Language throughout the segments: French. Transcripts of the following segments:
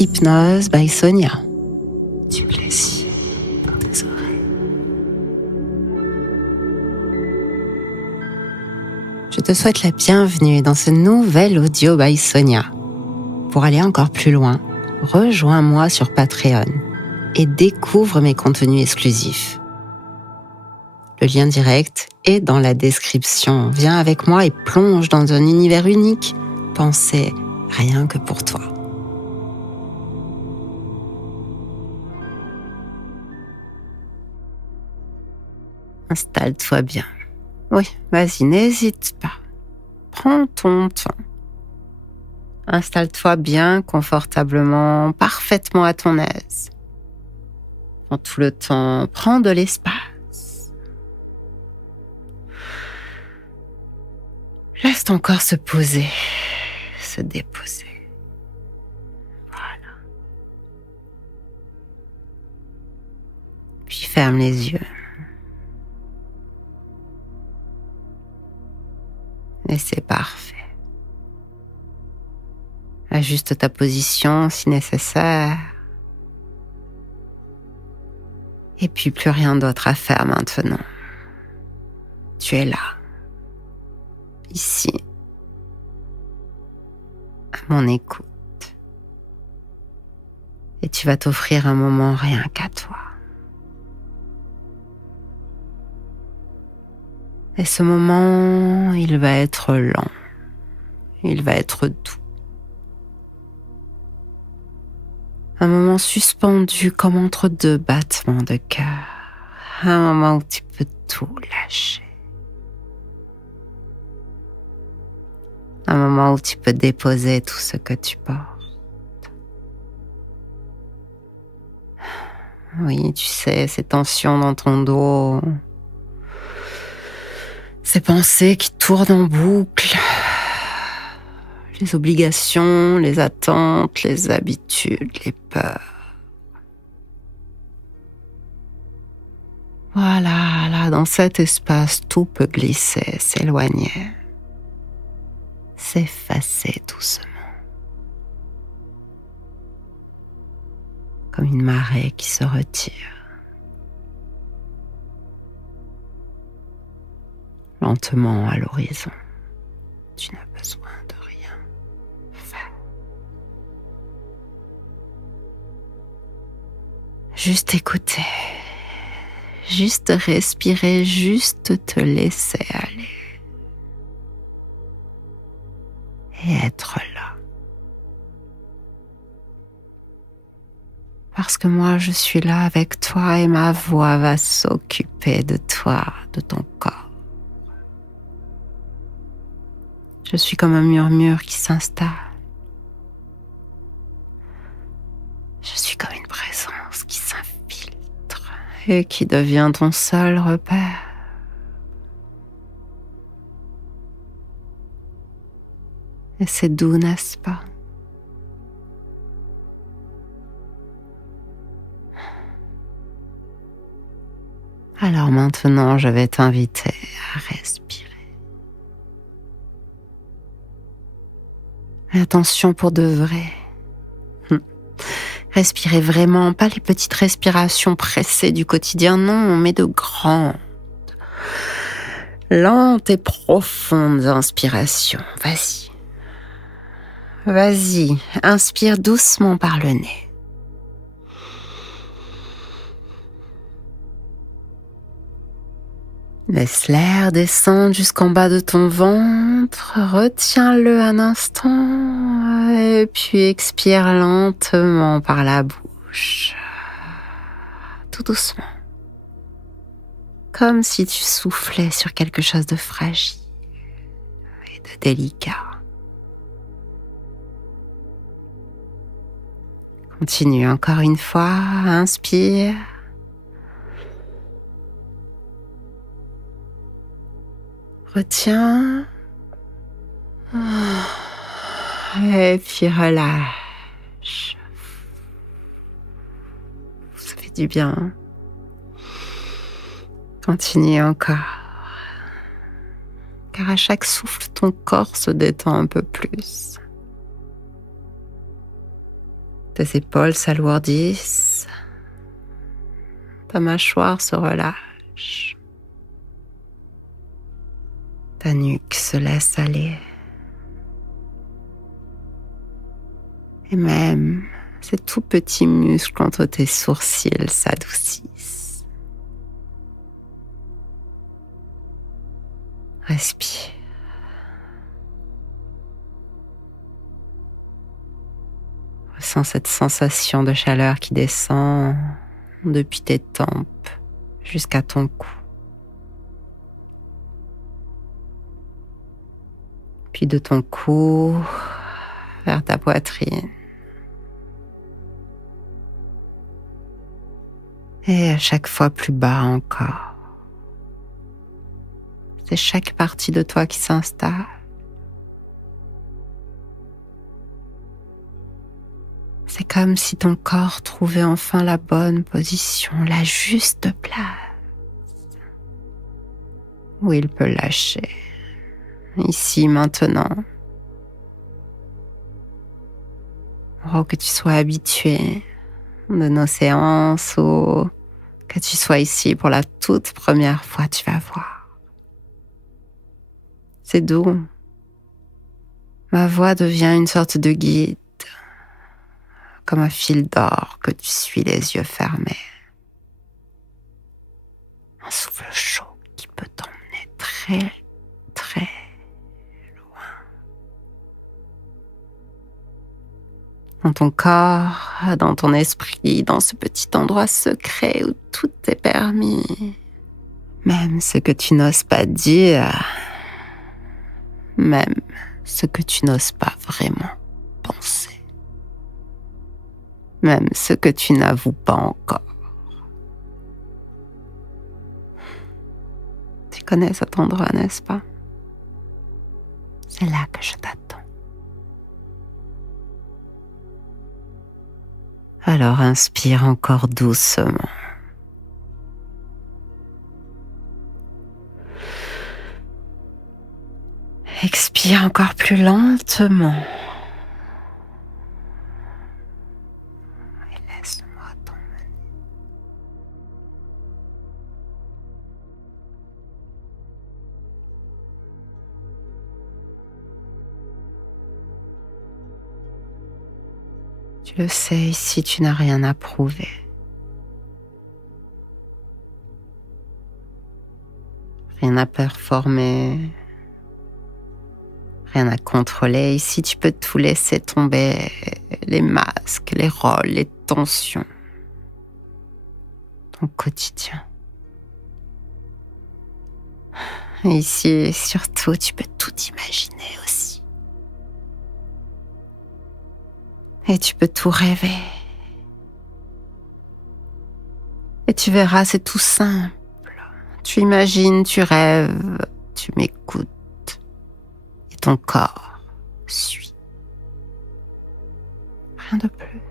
Hypnose by Sonia. Du plaisir dans tes oreilles. Je te souhaite la bienvenue dans ce nouvel audio by Sonia. Pour aller encore plus loin, rejoins-moi sur Patreon et découvre mes contenus exclusifs. Le lien direct est dans la description. Viens avec moi et plonge dans un univers unique, pensé rien que pour toi. Installe-toi bien. Oui, vas-y, n'hésite pas. Prends ton temps. Installe-toi bien, confortablement, parfaitement à ton aise. Prends tout le temps, prends de l'espace. Laisse ton corps se poser, se déposer. Voilà. Puis ferme les yeux. Et c'est parfait. Ajuste ta position si nécessaire. Et puis plus rien d'autre à faire maintenant. Tu es là, ici, à mon écoute. Et tu vas t'offrir un moment rien qu'à toi. Et ce moment, il va être lent, il va être doux. Un moment suspendu comme entre deux battements de cœur. Un moment où tu peux tout lâcher. Un moment où tu peux déposer tout ce que tu portes. Oui, tu sais, ces tensions dans ton dos, ces pensées qui tournent en boucle, les obligations, les attentes, les habitudes, les peurs. Voilà, là, dans cet espace, tout peut glisser, s'éloigner, s'effacer doucement. Comme une marée qui se retire. Lentement à l'horizon. Tu n'as besoin de rien faire. Juste écouter. Juste respirer, juste te laisser aller. Et être là. Parce que moi, je suis là avec toi et ma voix va s'occuper de toi, de ton corps. Je suis comme un murmure qui s'installe. Je suis comme une présence qui s'infiltre et qui devient ton seul repère. Et c'est doux, n'est-ce pas? Alors maintenant, je vais t'inviter à respirer. Mais attention pour de vrai. Respirez vraiment, pas les petites respirations pressées du quotidien, non, mais de grandes, lentes et profondes inspirations. Vas-y. Vas-y, inspire doucement par le nez. Laisse l'air descendre jusqu'en bas de ton ventre, retiens-le un instant et puis expire lentement par la bouche, tout doucement, comme si tu soufflais sur quelque chose de fragile et de délicat. Continue encore une fois, inspire. Retiens. Et puis relâche. Ça fait du bien. Continue encore. Car à chaque souffle, ton corps se détend un peu plus. Tes épaules s'alourdissent. Ta mâchoire se relâche. Ta nuque se laisse aller. Et même ces tout petits muscles entre tes sourcils s'adoucissent. Respire. Ressens cette sensation de chaleur qui descend depuis tes tempes jusqu'à ton cou. Puis de ton cou vers ta poitrine. Et à chaque fois plus bas encore. C'est chaque partie de toi qui s'installe. C'est comme si ton corps trouvait enfin la bonne position, la juste place, où il peut lâcher, ici, maintenant. Oh, que tu sois habitué de nos séances ou que tu sois ici pour la toute première fois, tu vas voir. C'est doux. Ma voix devient une sorte de guide, comme un fil d'or que tu suis les yeux fermés. Un souffle chaud qui peut t'emmener très, très loin. Dans ton corps, dans ton esprit, dans ce petit endroit secret où tout est permis. Même ce que tu n'oses pas dire, même ce que tu n'oses pas vraiment penser. Même ce que tu n'avoues pas encore. Tu connais cet endroit, n'est-ce pas? C'est là que je t'attends. Alors inspire encore doucement. Expire encore plus lentement. Laisse-moi t'emmener. Tu le sais, ici tu n'as rien à prouver. Rien à performer. Rien à contrôler. Ici tu peux tout laisser tomber. Les masques, les rôles, les tensions. Ton quotidien. Et ici, surtout, tu peux tout imaginer aussi. Et tu peux tout rêver. Et tu verras, c'est tout simple. Tu imagines, tu rêves, tu m'écoutes. Et ton corps suit. Rien de plus.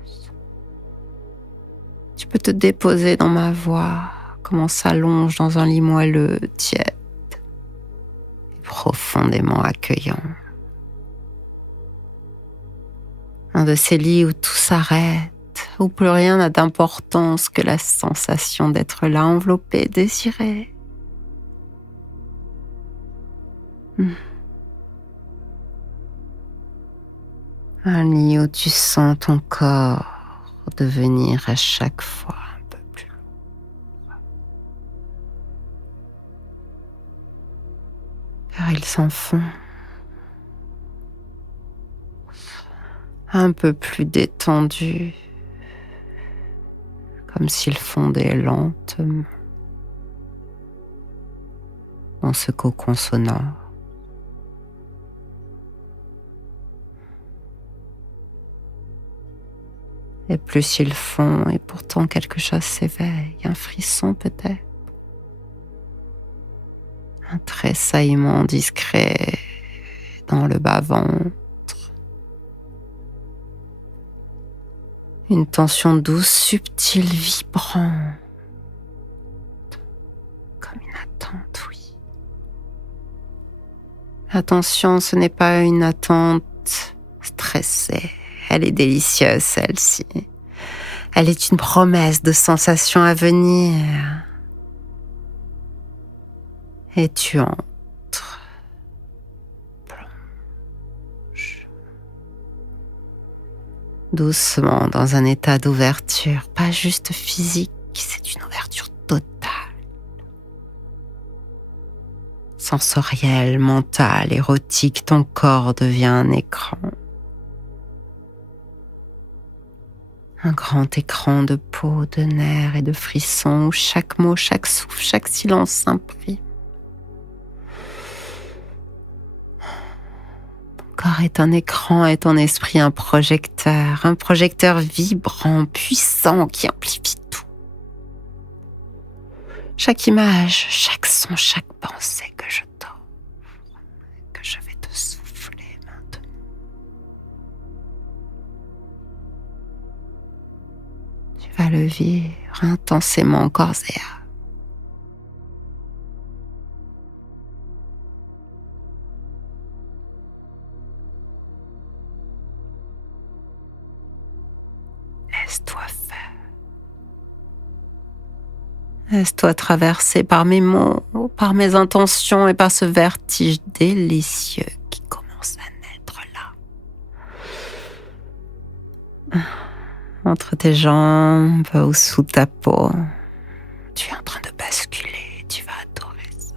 Tu peux te déposer dans ma voix, comme on s'allonge dans un lit moelleux, tiède, et profondément accueillant. Un de ces lits où tout s'arrête, où plus rien n'a d'importance que la sensation d'être là, enveloppé, désiré. Un lit où tu sens ton corps devenir à chaque fois un peu plus lourd. Car il s'enfonce un peu plus détendu, comme s'il fondait lentement dans ce cocon sonore. Et plus ils font, et pourtant quelque chose s'éveille, un frisson peut-être, un tressaillement discret dans le bas-ventre, une tension douce, subtile, vibrante, comme une attente, oui. Attention, ce n'est pas une attente stressée, elle est délicieuse celle-ci. Elle est une promesse de sensations à venir. Et tu entres, plonges doucement dans un état d'ouverture, pas juste physique, c'est une ouverture totale. Sensorielle, mentale, érotique, ton corps devient un écran. Un grand écran de peau, de nerfs et de frissons où chaque mot, chaque souffle, chaque silence s'imprime. Ton corps est un écran et ton esprit un projecteur vibrant, puissant qui amplifie tout. Chaque image, chaque son, chaque pensée que je t'offre, que je vais te souffler maintenant. Tu vas le vivre intensément corps et âme. Laisse-toi faire. Laisse-toi traverser par mes mots, par mes intentions et par ce vertige délicieux qui commence à naître là. Entre tes jambes ou sous ta peau, tu es en train de basculer, tu vas adorer ça.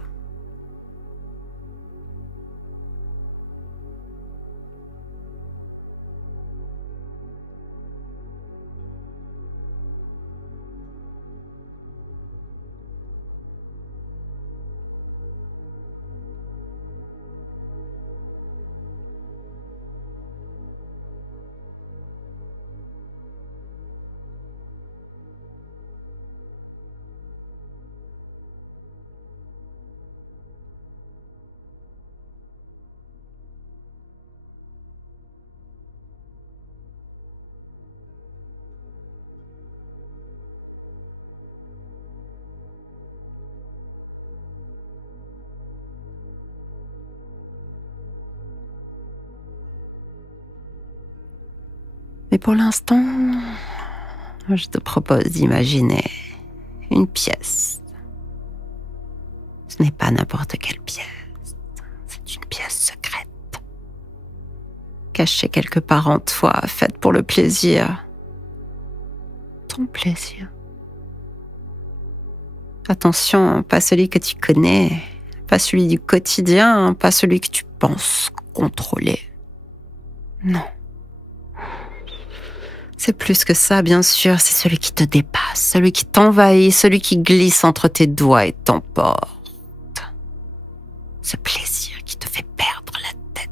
Mais pour l'instant, je te propose d'imaginer une pièce. Ce n'est pas n'importe quelle pièce, c'est une pièce secrète, cachée quelque part en toi, faite pour le plaisir. Ton plaisir. Attention, pas celui que tu connais, pas celui du quotidien, pas celui que tu penses contrôler. Non. C'est plus que ça, bien sûr, c'est celui qui te dépasse, celui qui t'envahit, celui qui glisse entre tes doigts et t'emporte. Ce plaisir qui te fait perdre la tête.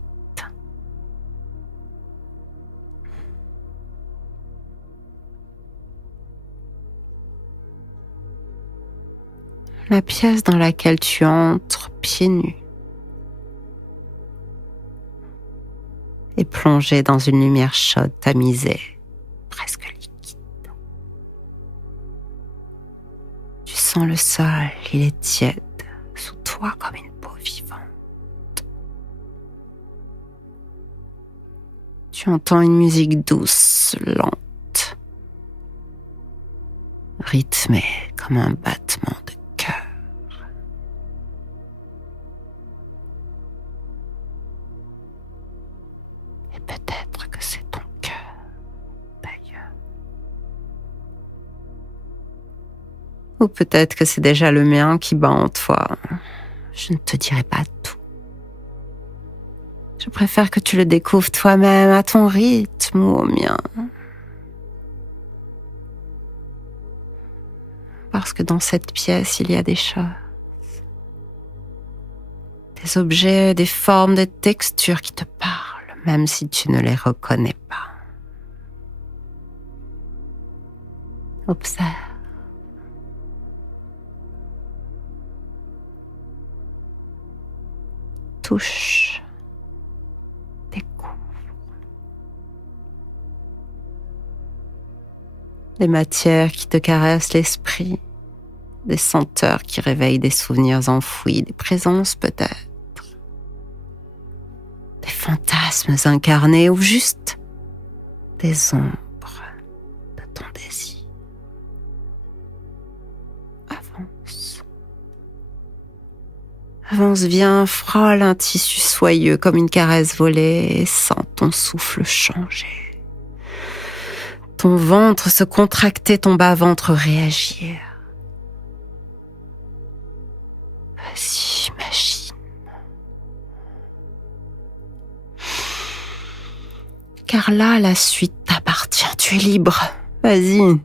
La pièce dans laquelle tu entres pieds nus est plongée dans une lumière chaude tamisée, presque liquide. Tu sens le sol, il est tiède, sous toi comme une peau vivante. Tu entends une musique douce, lente, rythmée comme un battement de cœur. Et peut-être que c'est ton cœur, d'ailleurs. Ou peut-être que c'est déjà le mien qui bat en toi. Je ne te dirai pas tout. Je préfère que tu le découvres toi-même, à ton rythme ou au mien. Parce que dans cette pièce, il y a des choses. Des objets, des formes, des textures qui te parlent, même si tu ne les reconnais pas. Observe. Touche. Découvre. Des matières qui te caressent l'esprit, des senteurs qui réveillent des souvenirs enfouis, des présences peut-être, des fantasmes incarnés ou juste des ombres de ton désir. Avance. Avance, viens, frôle un tissu soyeux comme une caresse volée et sens ton souffle changer. Ton ventre se contracter, ton bas-ventre réagir. Vas-y, imagine. Car là, la suite t'appartient, tu es libre. Vas-y,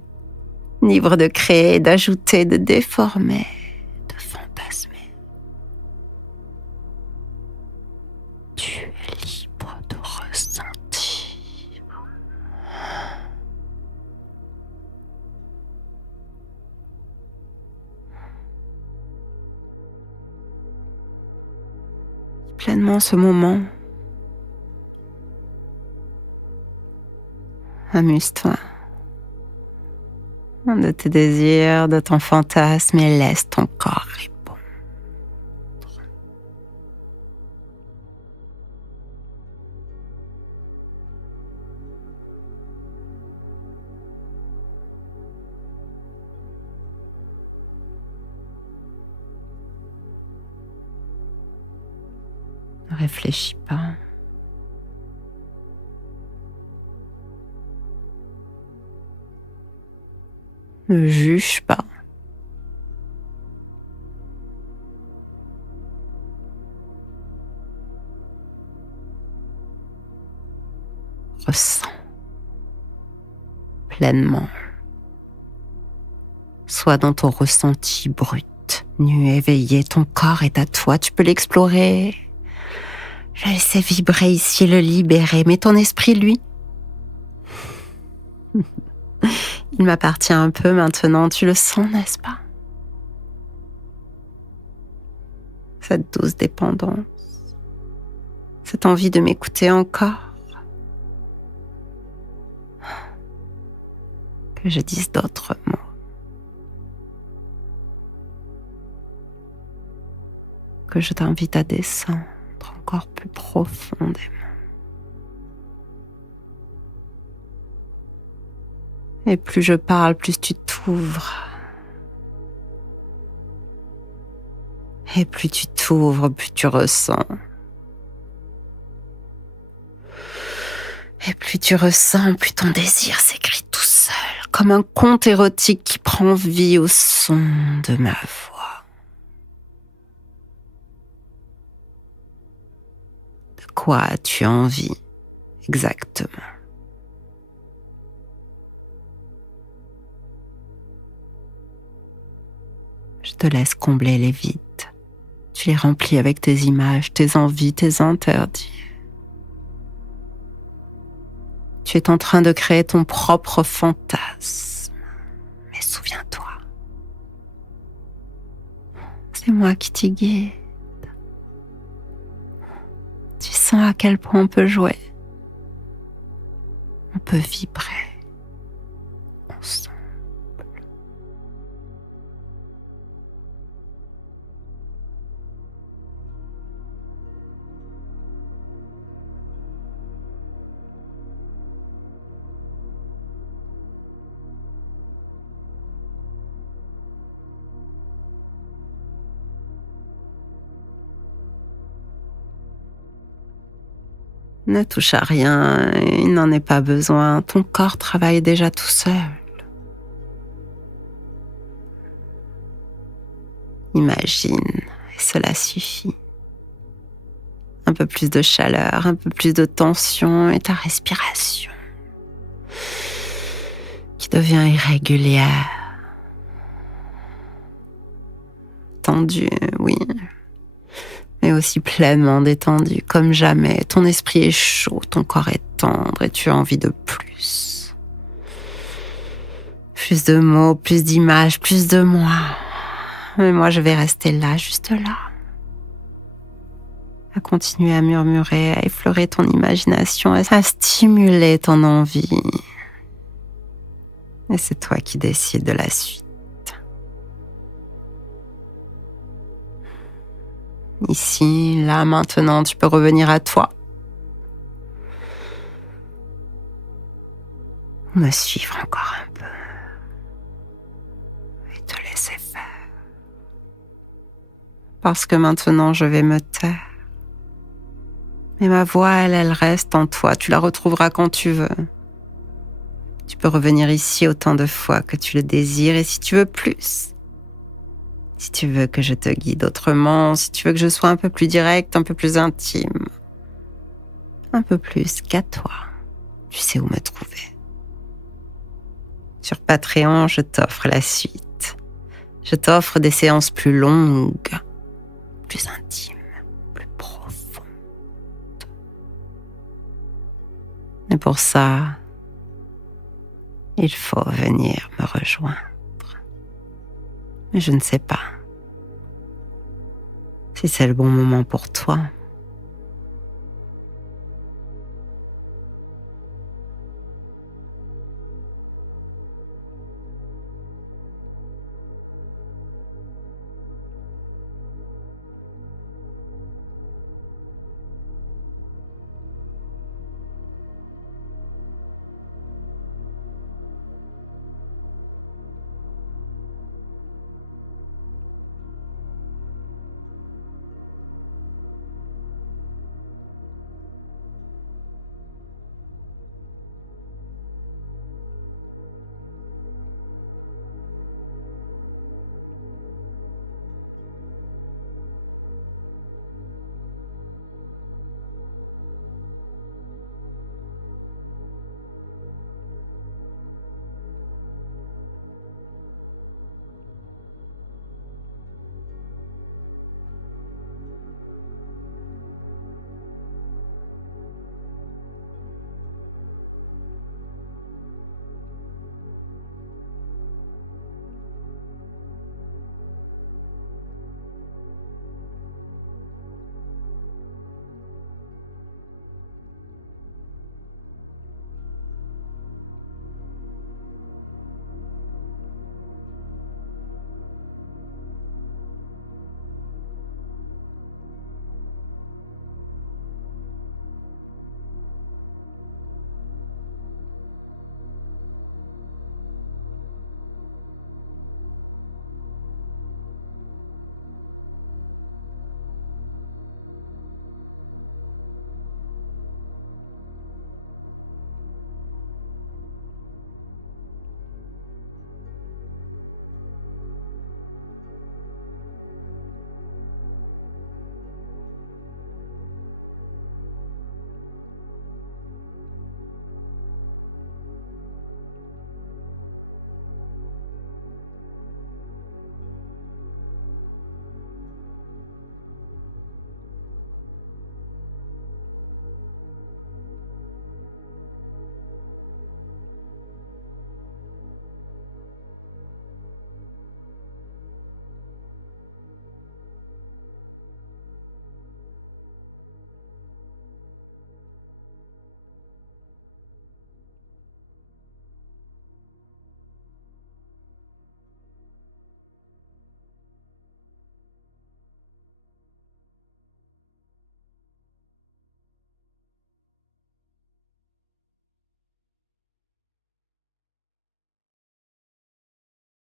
libre de créer, d'ajouter, de déformer, de fantasmer. Tu es libre de ressentir. Pleinement ce moment. Amuse-toi de tes désirs, de ton fantasme et laisse ton corps répondre. Ne réfléchis pas. Ne juge pas. Ressens pleinement. Sois dans ton ressenti brut, nu, éveillé. Ton corps est à toi, tu peux l'explorer. Le laisser vibrer ici, le libérer. Mais ton esprit, lui, il m'appartient un peu maintenant, tu le sens, n'est-ce pas? Cette douce dépendance, cette envie de m'écouter encore. Que je dise d'autres mots. Que je t'invite à descendre encore plus profondément. Et plus je parle, plus tu t'ouvres. Et plus tu t'ouvres, plus tu ressens. Et plus tu ressens, plus ton désir s'écrit tout seul, comme un conte érotique qui prend vie au son de ma voix. De quoi as-tu envie exactement? Je te laisse combler les vides. Tu les remplis avec tes images, tes envies, tes interdits. Tu es en train de créer ton propre fantasme. Mais souviens-toi, c'est moi qui t'y guide. Tu sens à quel point on peut jouer. On peut vibrer ensemble. Ne touche à rien, il n'en est pas besoin. Ton corps travaille déjà tout seul. Imagine, et cela suffit. Un peu plus de chaleur, un peu plus de tension et ta respiration qui devient irrégulière. Tendue, oui. Mais aussi pleinement détendu, comme jamais. Ton esprit est chaud, ton corps est tendre et tu as envie de plus. Plus de mots, plus d'images, plus de moi. Mais moi, je vais rester là, juste là. À continuer à murmurer, à effleurer ton imagination, à stimuler ton envie. Et c'est toi qui décides de la suite. Ici, là, maintenant, tu peux revenir à toi. me suivre encore un peu et te laisser faire. Parce que maintenant je vais me taire. Mais ma voix, elle reste en toi. Tu la retrouveras quand tu veux. Tu peux revenir ici autant de fois que tu le désires et si tu veux plus. Si tu veux que je te guide autrement, si tu veux que je sois un peu plus directe, un peu plus intime, un peu plus qu'à toi, tu sais où me trouver. Sur Patreon, je t'offre la suite. Je t'offre des séances plus longues, plus intimes, plus profondes. Et pour ça, il faut venir me rejoindre. Mais je ne sais pas si c'est le bon moment pour toi.